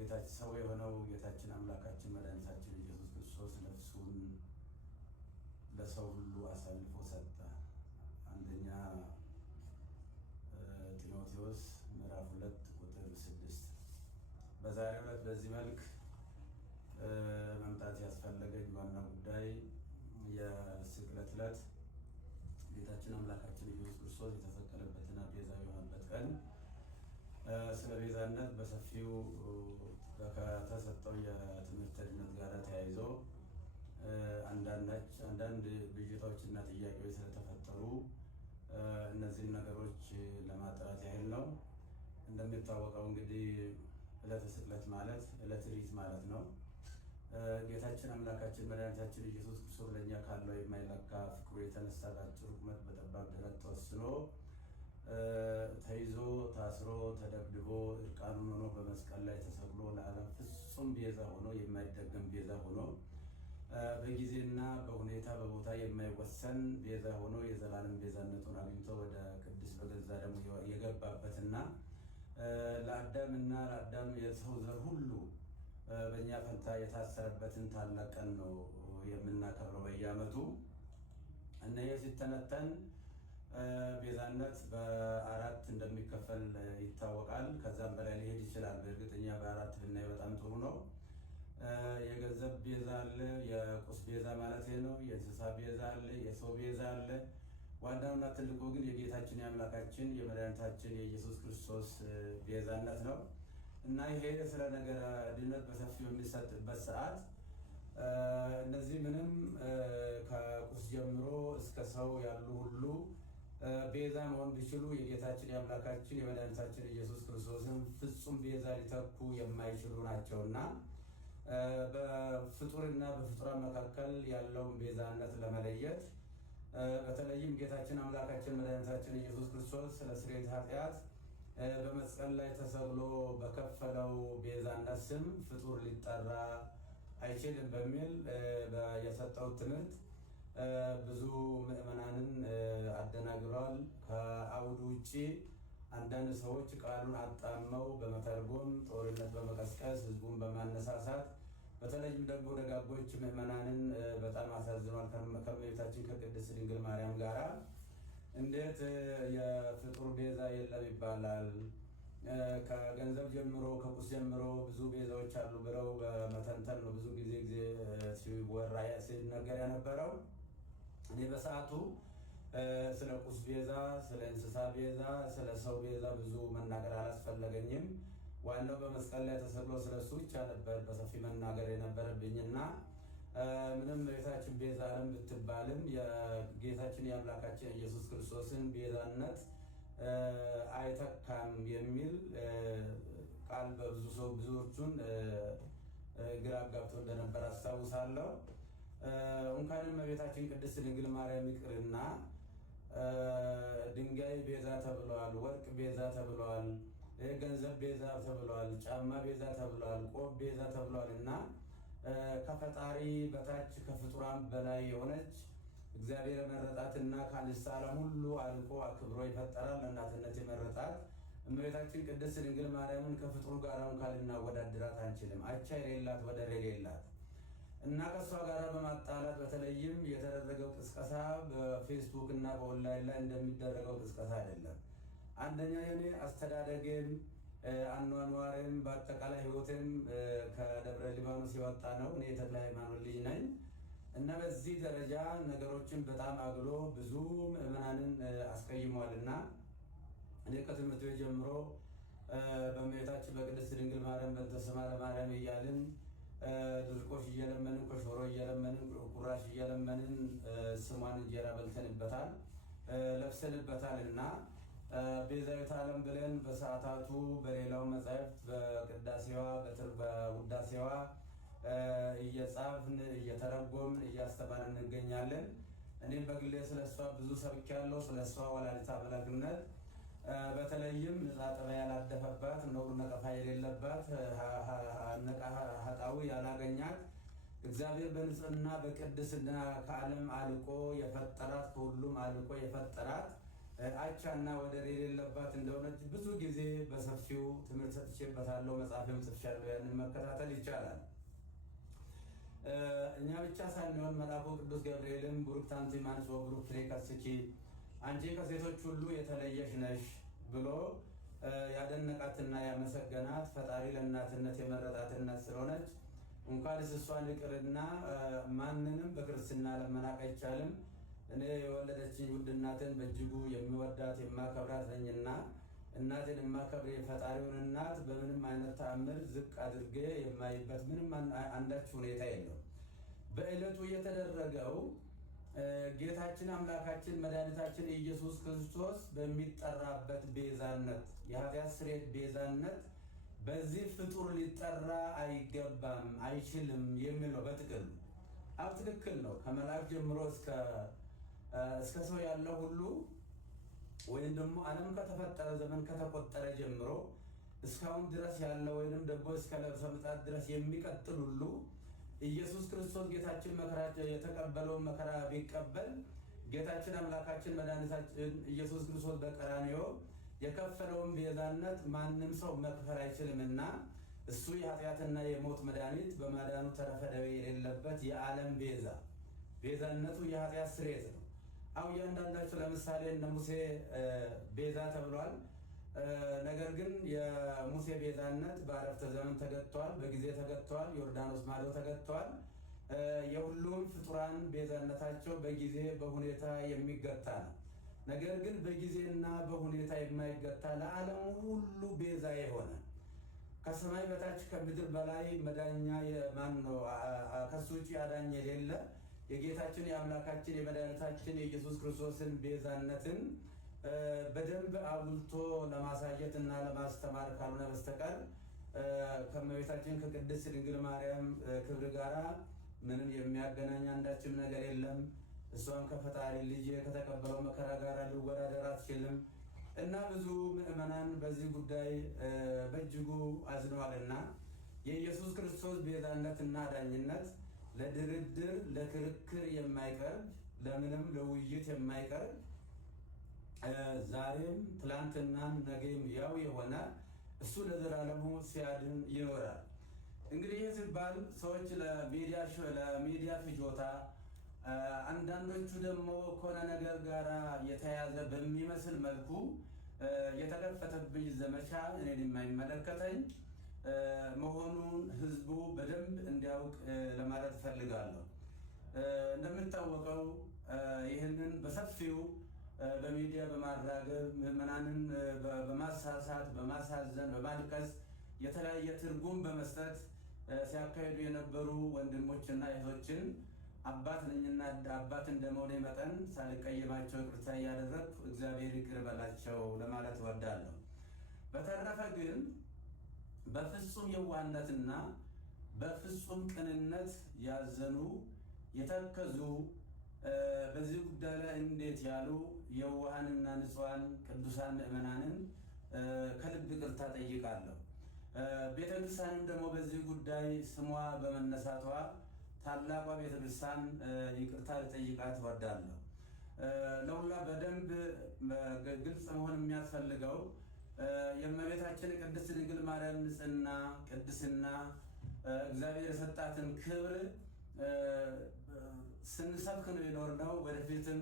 ጌታችን ሰው የሆነው ጌታችን አምላካችን መድኃኒታችን ኢየሱስ ክርስቶስ ነፍሱን ለሰው ሁሉ አሳልፎ ሰጠ። አንደኛ ጢሞቴዎስ ምዕራፍ 2 ቁጥር 6። በዛሬው ዕለት በዚህ መልክ መምጣት ያስፈለገኝ ዋና ጉዳይ የስቅለት ዕለት ጌታችን አምላካችን ኢየሱስ ክርስቶስ የተሰቀለበትና ቤዛ የሆነበት ቀን ስለ ቤዛነት በሰፊው ከተሰጠው የትምህርት ድነት ጋር ተያይዞ አንዳንድ ብዥታዎችና ጥያቄዎች ስለተፈጠሩ እነዚህን ነገሮች ለማጥራት ያህል ነው። እንደሚታወቀው እንግዲህ ዕለተ ስቅለት ማለት ዕለተ ሪት ማለት ነው። ጌታችን አምላካችን መድኃኒታችን ኢየሱስ ክርስቶስ ለእኛ ካለው የማይለካ ፍቅሩ የተነሳ በአጭር ቁመት በጠባብ ደረት ተወስኖ ተይዞ ታስሮ ተደብድቦ እርቃኑን ሆኖ በመስቀል ላይ ተሰቅሎ ለዓለም ፍጹም ቤዛ ሆኖ የማይደገም ቤዛ ሆኖ በጊዜና በሁኔታ በቦታ የማይወሰን ቤዛ ሆኖ የዘላለም ቤዛነቱን አግኝቶ ወደ ቅድስ በገዛ ደግሞ የገባበትና ለአዳም የሰው ዘር ሁሉ በእኛ ፈንታ የታሰረበትን ታላቅ ቀን ነው የምናከብረው በየዓመቱ። እነዚህ ሲተነተን ቤዛነት በአራት እንደሚከፈል ይታወቃል። ከዛም በላይ ሊሄድ ይችላል። በእርግጠኛ በአራት ብናይ በጣም ጥሩ ነው። የገንዘብ ቤዛ አለ፣ የቁስ ቤዛ ማለት ነው። የእንስሳ ቤዛ አለ፣ የሰው ቤዛ አለ። ዋናውና ትልቁ ግን የጌታችን የአምላካችን የመድኃኒታችን የኢየሱስ ክርስቶስ ቤዛነት ነው እና ይሄ ስለ ነገረ ድነት በሰፊው የሚሰጥበት ሰዓት እነዚህ ምንም ከቁስ ጀምሮ እስከ ሰው ያሉ ሁሉ ቤዛ መሆን ቢችሉ የጌታችን የአምላካችን የመድኃኒታችን ኢየሱስ ክርስቶስን ፍጹም ቤዛ ሊተኩ የማይችሉ ናቸውና በፍጡርና በፍጡራን መካከል ያለውን ቤዛነት ለመለየት በተለይም ጌታችን አምላካችን መድኃኒታችን ኢየሱስ ክርስቶስ ስለ ስርየተ ኃጢአት በመስቀል ላይ ተሰቅሎ በከፈለው ቤዛነት ስም ፍጡር ሊጠራ አይችልም በሚል የሰጠው ትምህርት ብዙ ምዕመናንን አደናግረዋል። ከአውዱ ውጭ አንዳንድ ሰዎች ቃሉን አጣመው በመተርጎም ጦርነት በመቀስቀስ ህዝቡን በማነሳሳት በተለይም ደግሞ ደጋጎች ምዕመናንን በጣም አሳዝኗል። ከእመቤታችን ከቅድስት ድንግል ማርያም ጋራ እንዴት የፍጡር ቤዛ የለም ይባላል? ከገንዘብ ጀምሮ ከቁስ ጀምሮ ብዙ ቤዛዎች አሉ ብለው በመተንተን ነው ብዙ ጊዜ ሲወራ ሲነገር የነበረው። እኔ በሰዓቱ ስለ ቁስ ቤዛ፣ ስለ እንስሳ ቤዛ፣ ስለ ሰው ቤዛ ብዙ መናገር አላስፈለገኝም። ዋናው በመስቀል ላይ ተሰቅሎ ስለሱ ብቻ ነበር በሰፊ መናገር የነበረብኝና ምንም ቤታችን ቤዛ ዓለም ብትባልም የጌታችን የአምላካችን ኢየሱስ ክርስቶስን ቤዛነት አይተካም የሚል ቃል ብዙዎቹን ግራ አጋብቶ እንደነበር አስታውሳለሁ። እንኳንም እመቤታችን ቅድስት ድንግል ማርያም ይቅርና ድንጋይ ቤዛ ተብለዋል፣ ወርቅ ቤዛ ተብለዋል፣ ገንዘብ ቤዛ ተብለዋል፣ ጫማ ቤዛ ተብለዋል፣ ቆብ ቤዛ ተብለዋል እና ከፈጣሪ በታች ከፍጡራን በላይ የሆነች እግዚአብሔር የመረጣትና ከአንስተ ዓለም ሁሉ አልቆ አክብሮ ይፈጠራል ለእናትነት የመረጣት እመቤታችን ቅድስት ድንግል ማርያምን ከፍጡሩ ጋር እንኳን ልናወዳድራት አንችልም። አቻ የሌላት ወደር የሌላት እና ከእሷ ጋር በማጣላት በተለይም የተደረገው ቅስቀሳ በፌስቡክ እና በኦንላይን ላይ እንደሚደረገው ቅስቀሳ አይደለም። አንደኛ የኔ አስተዳደጌም አኗኗሬም በአጠቃላይ ህይወቴም ከደብረ ሊባኖስ የወጣ ነው። እኔ የተክለ ሃይማኖት ልጅ ነኝ እና በዚህ ደረጃ ነገሮችን በጣም አግሎ ብዙ ምዕመናንን አስቀይሟልና እኔ ከትምህርት ቤት ጀምሮ በእመቤታችን በቅድስት ድንግል ማርያም በእንተ ስማ ለማርያም እያልን ድርቆሽ እየለመንን ኮሾሮ እየለመንን ቁራሽ እየለመንን ስሟን እንጀራ በልተንበታል ለብሰንበታል እና ቤዛዊተ ዓለም ብለን በሰዓታቱ በሌላው መጻሕፍት በቅዳሴዋ በውዳሴዋ እየጻፍን እየተረጎምን እያስተማርን እንገኛለን። እኔም በግሌ ስለሷ ብዙ ሰብኬያለሁ። ስለሷ ወላዲተ አምላክነት በተለይም ንጽሐ ጠባይ ያላደፈባት ነውር ነቀፋ የሌለባት ኃጣዊ ያላገኛት እግዚአብሔር በንጽህና በቅድስና ከዓለም አልቆ የፈጠራት ከሁሉም አልቆ የፈጠራት አቻና ወደር የሌለባት እንደሆነች ብዙ ጊዜ በሰፊው ትምህርት ሰጥቼበታለሁ። መጽሐፍም ጽፌያለሁ። ያንን መከታተል ይቻላል። እኛ ብቻ ሳንሆን መልአኩ ቅዱስ ገብርኤልም ቡሩክት አንቲ እምአንስት ወቡሩክ ፍሬ ከርሥኪ አንቺ ከሴቶች ሁሉ የተለየሽ ነሽ ብሎ ያደነቃትና ያመሰገናት ፈጣሪ ለእናትነት የመረጣት እናት ስለሆነች እንኳንስ እሷን ይቅርና ማንንም በክርስትና ለመናቅ አይቻልም። እኔ የወለደችኝ ውድ እናትን በእጅጉ የሚወዳት የማከብራት ነኝና እናቴን የማከብር የፈጣሪውን እናት በምንም አይነት ተአምር ዝቅ አድርጌ የማይበት ምንም አንዳች ሁኔታ የለው። በዕለቱ የተደረገው ጌታችን አምላካችን መድኃኒታችን ኢየሱስ ክርስቶስ በሚጠራበት ቤዛነት የኃጢአት ስርየት ቤዛነት በዚህ ፍጡር ሊጠራ አይገባም አይችልም የሚል ነው በጥቅል። አብ ትክክል ነው። ከመልአክ ጀምሮ እስከ ሰው ያለው ሁሉ ወይም ደግሞ ዓለም ከተፈጠረ ዘመን ከተቆጠረ ጀምሮ እስካሁን ድረስ ያለው ወይም ደግሞ እስከ ለብሰ ምጽአት ድረስ የሚቀጥል ሁሉ ኢየሱስ ክርስቶስ ጌታችን መከራ የተቀበለውን መከራ ቢቀበል ጌታችን አምላካችን መድኃኒታችን ኢየሱስ ክርስቶስ በቀራንዮ የከፈለውን ቤዛነት ማንም ሰው መክፈል አይችልምና እሱ የኃጢአትና የሞት መድኃኒት በማዳኑ ተረፈ ደዌ የሌለበት የዓለም ቤዛነቱ የኃጢአት ስርየት ነው። አሁን እያንዳንዳቸው ለምሳሌ እነ ሙሴ ቤዛ ተብሏል። ነገር ግን የሙሴ ቤዛነት በአረፍተ ዘመን ተገጥተዋል፣ በጊዜ ተገጥተዋል፣ ዮርዳኖስ ማዶ ተገጥተዋል። የሁሉም ፍጡራን ቤዛነታቸው በጊዜ በሁኔታ የሚገታ ነው። ነገር ግን በጊዜና በሁኔታ የማይገታ ለዓለም ሁሉ ቤዛ የሆነ ከሰማይ በታች ከምድር በላይ መዳኛ ማን ነው? ከሱ ውጭ አዳኝ የሌለ የጌታችን የአምላካችን የመድኃኒታችን የኢየሱስ ክርስቶስን ቤዛነትን በደንብ አጉልቶ ለማሳየት እና ለማስተማር ካልሆነ በስተቀር ከእመቤታችን ከቅድስት ድንግል ማርያም ክብር ጋራ ምንም የሚያገናኝ አንዳችም ነገር የለም። እሷም ከፈጣሪ ልጅ ከተቀበለው መከራ ጋር ሊወዳደር አትችልም እና ብዙ ምዕመናን በዚህ ጉዳይ በእጅጉ አዝነዋልና የኢየሱስ ክርስቶስ ቤዛነትና አዳኝነት ለድርድር ለክርክር የማይቀርብ ለምንም ለውይይት የማይቀርብ ዛሬም ትላንትናም ነገም ያው የሆነ እሱ ለዘላለሙ ሲያድን ይኖራል። እንግዲህ ይህ ሲባል ሰዎች ለሚዲያ ፍጆታ አንዳንዶቹ ደግሞ ከሆነ ነገር ጋር የተያዘ በሚመስል መልኩ የተከፈተብኝ ዘመቻ እኔን የማይመለከተኝ መሆኑን ህዝቡ በደንብ እንዲያውቅ ለማለት እፈልጋለሁ። እንደሚታወቀው ይህንን በሰፊው በሚዲያ በማራገብ ምዕመናንን በማሳሳት በማሳዘን በማልቀስ የተለያየ ትርጉም በመስጠት ሲያካሂዱ የነበሩ ወንድሞችና እህቶችን አባት ነኝና አባት እንደመሆኔ መጠን ሳልቀየማቸው ይቅርታ እያደረግኩ እግዚአብሔር ይቅር በላቸው ለማለት እወዳለሁ። በተረፈ ግን በፍጹም የዋህነትና በፍጹም ቅንነት ያዘኑ የተከዙ በዚህ ጉዳይ ላይ እንዴት ያሉ የዋሃንና ንጹሃን ቅዱሳን ምዕመናንን ከልብ ይቅርታ ጠይቃለሁ። ቤተክርስቲያንም ደግሞ በዚህ ጉዳይ ስሟ በመነሳቷ ታላቋ ቤተክርስቲያን ይቅርታ ልጠይቃት እወዳለሁ። ለሁላ በደንብ ግልጽ መሆን የሚያስፈልገው የእመቤታችን ቅድስት ድንግል ማርያም ንጽሕና፣ ቅድስና እግዚአብሔር የሰጣትን ክብር ስንሰብክ ነው የኖርነው፣ ወደፊትም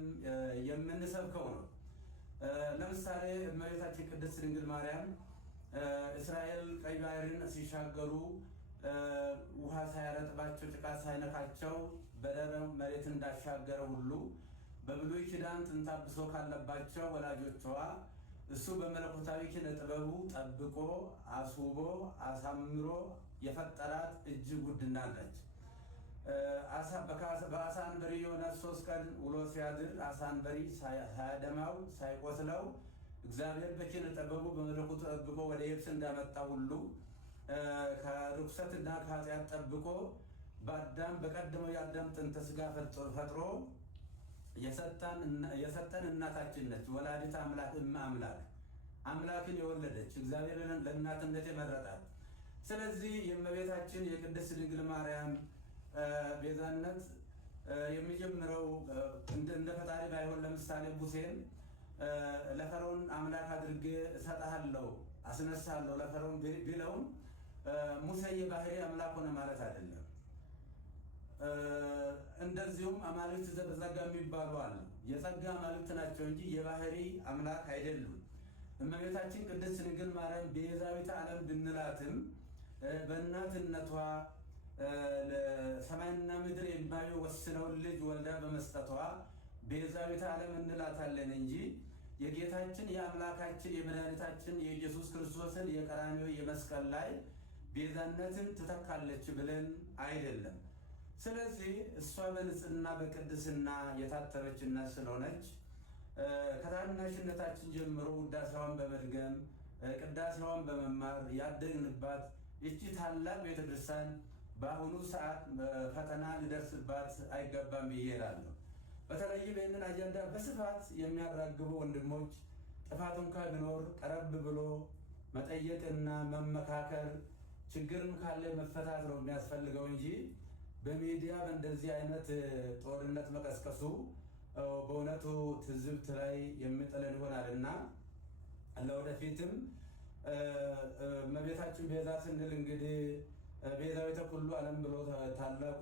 የምንሰብከው ነው። ለምሳሌ እመቤታችን ቅድስት ድንግል ማርያም እስራኤል ቀይ ባህርን ሲሻገሩ ውሃ ሳያረጥባቸው ጭቃ ሳይነካቸው በደረቅ መሬት እንዳሻገረ ሁሉ በብሉይ ኪዳን ጥንተ አብሶ ካለባቸው ወላጆቿ እሱ በመለኮታዊ ኪነ ጥበቡ ጠብቆ አስውቦ አሳምሮ የፈጠራት እጅግ ውድ እናት ነች። በአሳ አንበሪ ዮናስ 3 ቀን ውሎ ሲያድር አሳ አንበሪ ሳያደማው ሳይቆስለው እግዚአብሔር በኪነ ጥበቡ በመለኮቱ ጠብቆ ወደ የብስ እንዳመጣ ሁሉ ከርኩሰትና ከኃጢአት ጠብቆ በአዳም በቀደመው የአዳም ጥንተ ስጋ ፈጥሮ የሰጠን እናታችን ነች። ወላዲተ አምላክ አምላክ አምላክን የወለደች እግዚአብሔርን ለእናትነት የመረጣት። ስለዚህ የእመቤታችን የቅድስት ድንግል ማርያም ቤዛነት የሚጀምረው እንደ ፈጣሪ ባይሆን ለምሳሌ ሙሴን ለፈርዖን አምላክ አድርጌ እሰጥሃለሁ አስነሳለሁ ለፈርዖን ቢለውም ሙሴ የባህሪ አምላክ ሆነ ማለት አይደለም። እንደዚሁም አማልክት ዘበጸጋ የሚባሉ አሉ። የጸጋ አማልክት ናቸው እንጂ የባህሪ አምላክ አይደሉም። እመቤታችን ቅድስት ድንግል ማርያም ቤዛዊተ ዓለም ብንላትም በእናትነቷ ሰማይና ምድር የማይወስነውን ልጅ ወልዳ በመስጠቷ ቤዛዊተ ዓለም እንላታለን እንጂ የጌታችን የአምላካችን የመድኃኒታችን የኢየሱስ ክርስቶስን የቀራንዮ የመስቀል ላይ ቤዛነትን ትተካለች ብለን አይደለም። ስለዚህ እሷ በንጽህና በቅድስና የታተረች እናት ስለሆነች ከታናሽነታችን ጀምሮ ውዳሴዋን በመድገም ቅዳሴዋን በመማር ያደግንባት ይቺ ታላቅ ቤተክርስቲያን በአሁኑ ሰዓት ፈተና ሊደርስባት አይገባም ብዬ እላለሁ። በተለይም ይህንን አጀንዳ በስፋት የሚያራግቡ ወንድሞች ጥፋት እንኳ ቢኖር ቀረብ ብሎ መጠየቅና መመካከር፣ ችግርም ካለ መፈታት ነው የሚያስፈልገው እንጂ በሚዲያ በእንደዚህ አይነት ጦርነት መቀስቀሱ በእውነቱ ትዝብት ላይ የሚጥለን ይሆናልና ለወደፊትም እመቤታችን ቤዛ ስንል እንግዲህ ቤዛዊተ ኩሉ ዓለም ብሎ ታላቁ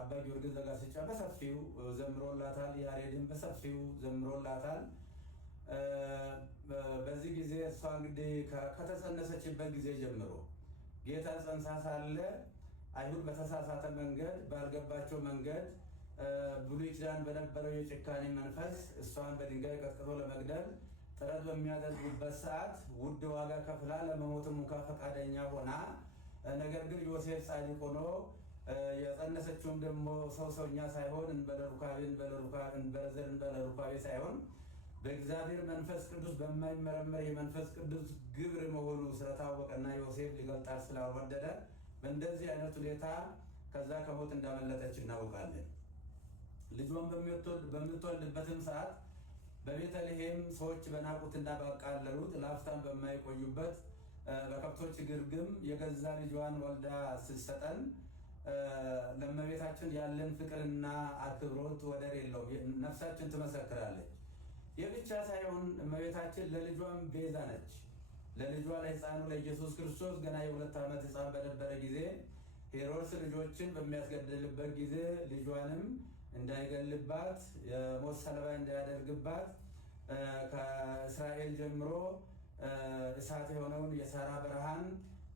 አባ ጊዮርጊስ ዘጋስጫ በሰፊው ዘምሮላታል። ያሬድን በሰፊው ዘምሮላታል። በዚህ ጊዜ እሷ እንግዲህ ከተጸነሰችበት ጊዜ ጀምሮ ጌታ ጸንሳ ሳለ አይሁድ በተሳሳተ መንገድ ባልገባቸው መንገድ ብሉይ ኪዳን በነበረው የጭካኔ መንፈስ እሷን በድንጋይ ቀጥቅጦ ለመግደል ጥረት በሚያደርጉበት ሰዓት ውድ ዋጋ ከፍላ ለመሞትም እንኳ ፈቃደኛ ሆና ነገር ግን ዮሴፍ ጻድቅ ሆኖ የጸነሰችውም ደግሞ ሰውኛ ሳይሆን እንበለሩካቤ ሳይሆን በእግዚአብሔር መንፈስ ቅዱስ በማይመረመር የመንፈስ ቅዱስ ግብር መሆኑ ስለታወቀና ዮሴፍ ሊገልጣት ስላልወደደ በእንደዚህ አይነት ሁኔታ ከዛ ከሞት እንዳመለጠች እናውቃለን። ልጇን በምትወልድበትም ሰዓት በቤተልሔም ሰዎች በናቁትና ባቃለሉት ለአፍታም በማይቆዩበት በከብቶች ግርግም የገዛ ልጇን ወልዳ ስትሰጠን ለእመቤታችን ያለን ፍቅርና አክብሮት ወደር የለውም። ነፍሳችን ትመሰክራለች። ይህ ብቻ ሳይሆን እመቤታችን ለልጇም ቤዛ ነች። ለልጇ ለሕፃኑ ለኢየሱስ ክርስቶስ ገና የ2 ዓመት ሕፃን በነበረ ጊዜ ሄሮድስ ልጆችን በሚያስገድልበት ጊዜ ልጇንም እንዳይገልባት የሞት ሰለባ እንዳያደርግባት ከእስራኤል ጀምሮ እሳት የሆነውን የሳራ ብርሃን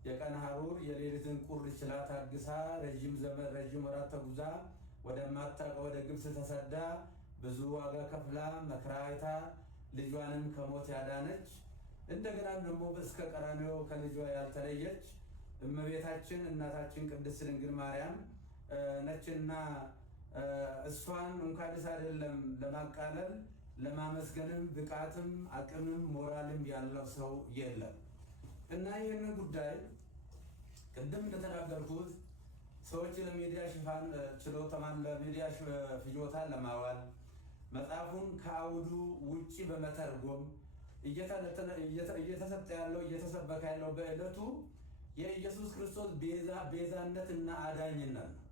የቀን ሐሩር የሌሊትን ቁር ችላ ታግሳ ረዥም ወራት ተጉዛ ወደማታውቀው ወደ ግብፅ ተሰዳ ብዙ ዋጋ ከፍላ መከራ አይታ ልጇንም ከሞት ያዳነች እንደገና ደግሞ እስከ ቀራንዮ ከልጇ ያልተለየች እመቤታችን እናታችን ቅድስት ድንግል ማርያም ነችና እሷን እንኳንስ አይደለም ለማቃለል ለማመስገንም ብቃትም አቅምም ሞራልም ያለው ሰው የለም። እና ይህንን ጉዳይ ቅድም እንደተናገርኩት ሰዎች ለሚዲያ ሽፋን ችሎታን ለሚዲያ ፍጆታ ለማዋል መጽሐፉን ከአውዱ ውጪ በመተርጎም እየተሰጠ ያለው እየተሰበከ ያለው በዕለቱ የኢየሱስ ክርስቶስ ቤዛነት እና አዳኝነት ነው።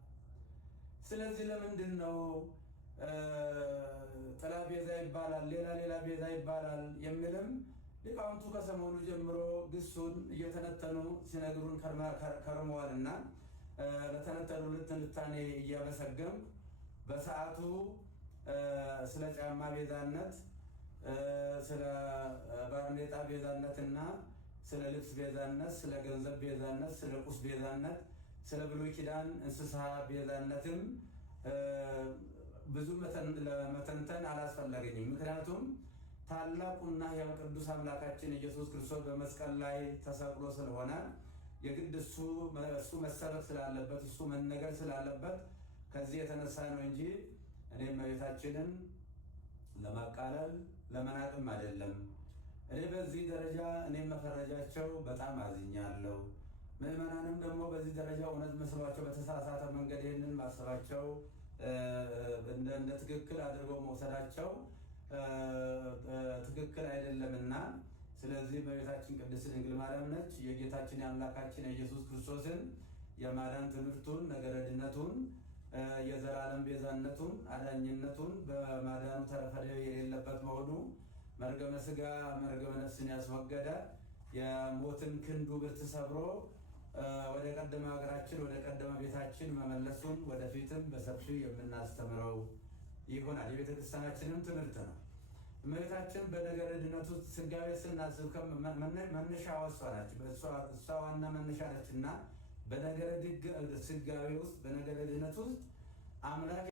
ስለዚህ ለምንድን ነው ጥላ ቤዛ ይባላል፣ ሌላ ቤዛ ይባላል የሚልም ሊቃውንቱ ከሰሞኑ ጀምሮ ግሱን እየተነተኑ ሲነግሩን ከርመዋልና ለተነተኑ ትንታኔ እያመሰገንኩ በሰዓቱ ስለ ጫማ ቤዛነት፣ ስለ ባርኔጣ ቤዛነትና ስለ ልብስ ቤዛነት፣ ስለ ገንዘብ ቤዛነት፣ ስለ ቁስ ቤዛነት፣ ስለ ብሉይ ኪዳን እንስሳ ቤዛነትም ብዙ ለመተንተን አላስፈለገኝም። ምክንያቱም ታላቁና ሕያው ቅዱስ አምላካችን ኢየሱስ ክርስቶስ በመስቀል ላይ ተሰቅሎ ስለሆነ የግድ እሱ መሰረት ስላለበት እሱ መነገር ስላለበት ከዚህ የተነሳ ነው እንጂ እኔ እመቤታችንን ለማቃለል ለመናቅም አይደለም። እኔ በዚህ ደረጃ እኔ መፈረጃቸው በጣም አዝኛለሁ። ምዕመናንም ደግሞ በዚህ ደረጃ እውነት መስሏቸው በተሳሳተ መንገድ ይህንን ማሰባቸው እንደ ትክክል አድርገው መውሰዳቸው ትክክል አይደለምና፣ ስለዚህ እመቤታችን ቅድስት ድንግል ማርያም ነች የጌታችን የአምላካችን የኢየሱስ ክርስቶስን የማዳን ትምህርቱን ነገረ ድነቱን የዘላለም ቤዛነቱን አዳኝነቱን በማዳኑ ተረፈ የሌለበት መሆኑ መርገመ ሥጋ መርገመ ነፍስን ያስወገደ የሞትን ክንዱ ብርት ሰብሮ ወደ ቀደመ ሀገራችን ወደ ቀደመ ቤታችን መመለሱን ወደፊትም በሰፊው የምናስተምረው ይሆናል። የቤተክርስቲያናችንም ትምህርት ነው። እመቤታችን በነገረ ድነቱ ሥጋዌ ስናስብ መነሻዋ እሷ ናች። እሷ ዋና መነሻ ነች እና በነገረ ሥጋዌ ውስጥ በነገረ ድነት ውስጥ አምላክ